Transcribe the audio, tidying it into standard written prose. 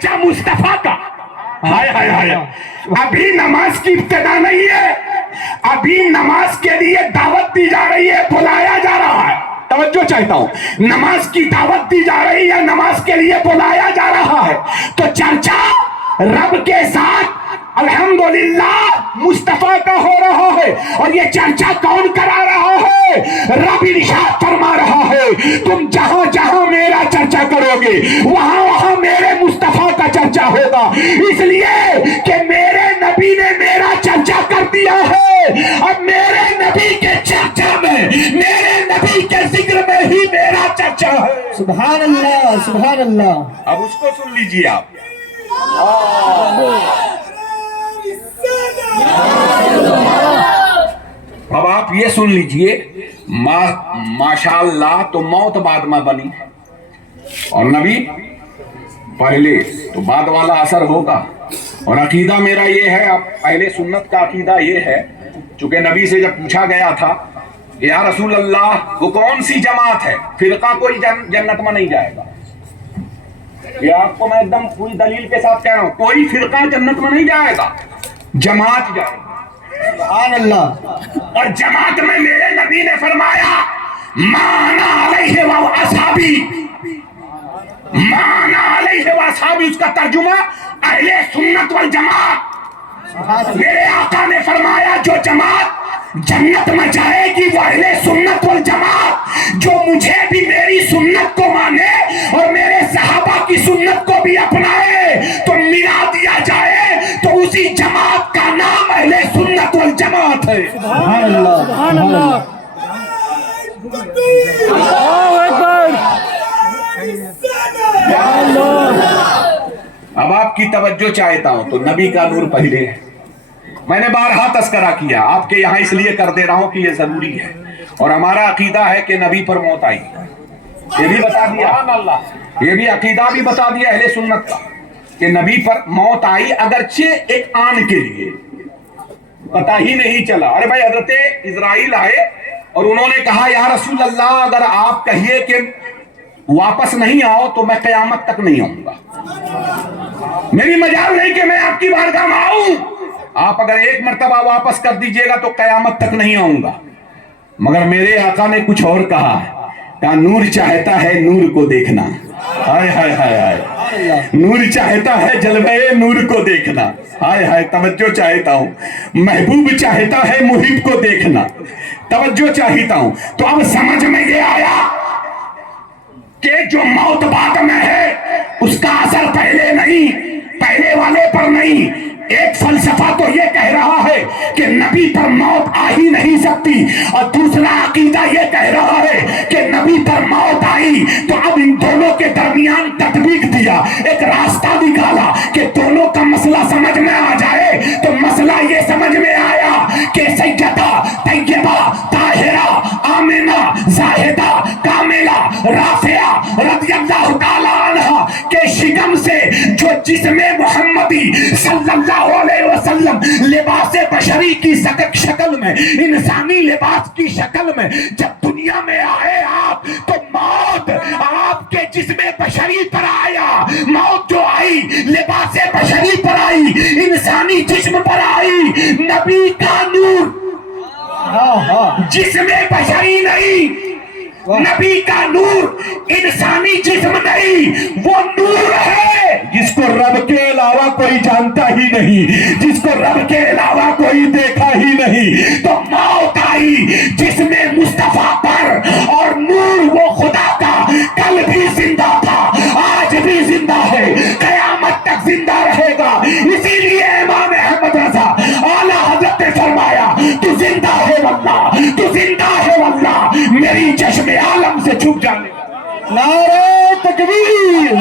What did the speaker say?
چرچا مصطفیٰ کا. ہائے ہائے ہائے, ابھی نماز کی ابتدا نہیں ہے, ابھی نماز کے لیے دعوت دی جا رہی ہے, بلایا جا رہا ہے. توجہ چاہتا ہوں, نماز کی دعوت دی جا رہی ہے, نماز کے لیے بلایا جا رہا ہے. تو چرچا رب کے ساتھ الحمدللہ مصطفیٰ کا ہو رہا ہے. اور یہ چرچا کون کرا رہا ہے؟ رب ارشاد فرما رہا ہے, تم جہاں جہاں میرا چرچا کرو گے وہاں وہاں میرے مصطفیٰ کا چرچا ہوگا. اس لیے کہ میرے نبی نے میرا چرچا کر دیا ہے. اب میرے نبی کے چرچا میں, میرے نبی کے ذکر میں ہی میرا چرچا ہے. سبحان اللہ, سبحان اللہ. اب اس کو سن لیجیے آپ. اب آپ یہ سن لیجئے, ماشاءاللہ تو موت بعد میں بنی اور نبی پہلے, تو بعد والا اثر ہوگا. اور عقیدہ میرا یہ ہے, اب اہل سنت کا عقیدہ یہ ہے, چونکہ نبی سے جب پوچھا گیا تھا کہ یا رسول اللہ وہ کون سی جماعت ہے, فرقہ کوئی جنت میں نہیں جائے گا. یہ آپ کو میں ایک دم پوری دلیل کے ساتھ کہہ رہا ہوں, کوئی فرقہ جنت میں نہیں جائے گا, جماعت جائے گا. سبحان اللہ. اور جماعت میں میرے نبی نے فرمایا مانا علیہ و اصحابی, مانا علیہ و اصحابی, اس کا ترجمہ اہل سنت والجماعت. میرے آقا نے فرمایا جو جماعت جنت میں جائے گی وہ اہل سنت والجماعت, جو مجھے بھی میری سنت کو مانے اور میرے صحابہ کی سنت کو بھی اپنائے تو ملا دیا جائے تو اسی جماعت کا نام اہل سنت والجماعت ہے. سبحان اللہ, سبحان اللہ. اب آپ کی توجہ چاہتا ہوں, تو نبی کا نور پہلے ہے. میں نے بارہا تذکرہ کیا, آپ کے یہاں اس لیے کر دے رہا ہوں کہ یہ ضروری ہے. اور ہمارا عقیدہ ہے کہ نبی پر موت آئی, یہ بھی بتا دیا, یہ بھی عقیدہ بھی بتا دیا اہل سنت کا کہ نبی پر موت آئی, اگرچہ ایک آن کے لیے پتہ ہی نہیں چلا. ارے بھائی حضرت اسرائیل آئے اور انہوں نے کہا یا رسول اللہ اگر آپ کہیے کہ واپس نہیں آؤ تو میں قیامت تک نہیں آؤں گا, میری مجال نہیں کہ میں آپ کی بارگاہ میں آؤں, آپ اگر ایک مرتبہ واپس کر دیجئے گا تو قیامت تک نہیں آؤں گا. مگر میرے آقا نے کچھ اور کہا, کہا نور چاہتا ہے نور کو دیکھنا. ہائے ہائے ہائے ہائے, نور چاہتا ہے جلوے نور کو دیکھنا. ہائے ہائے, توجہ چاہتا ہوں, محبوب چاہتا ہے محب کو دیکھنا. توجہ چاہتا ہوں. تو اب سمجھ میں یہ آیا کہ جو موت بعد میں ہے اس کا اثر پہلے نہیں, پہلے والے پر نہیں. ایک فلسفہ تو یہ کہہ رہا ہے کہ نبی پر موت آ ہی نہیں سکتی, اور دوسرا عقیدہ یہ کہہ رہا ہے کہ نبی پر موت آئی تو اب ان دونوں کے درمیان تطبیق دیا, ایک راستہ نکالا کہ دونوں کا مسئلہ سمجھ میں آ جائے. تو مسئلہ یہ سمجھ میں آیا کہ سیدہ طیبہ طاہرہ آمنہ زاہدہ کاملہ رافعہ رضی اللہ تعالیٰ عنہ کے شکم سے جو جسم محمدی صلی اللہ علیہ وسلم لباس بشری کی شکل میں, انسانی لباس کی شکل میں جب دنیا میں آئے آپ, تو موت آپ کے جسم بشری پر آیا. موت جو آئی لباس بشری پر آئی, انسانی جسم پر آئی. نبی کا نور جسم بشری نہیں, نبی کا نور انسانی جسم نہیں, وہ نور ہے جس کو رب کے علاوہ کوئی جانتا ہی نہیں, جس کو رب کے علاوہ کوئی دیکھا ہی نہیں. تو موت آئی جسم مصطفیٰ پر, اور نور وہ خدا کا کل بھی زندہ تھا, آج بھی زندہ ہے, قیامت تک زندہ رہے گا. اسی لیے امام احمد رضا اعلیٰ حضرت نے فرمایا تو زندہ ہے واللہ, تو زندہ ہے واللہ, میری چشم عالم سے چھپ جانے. نعرہ تکبیر.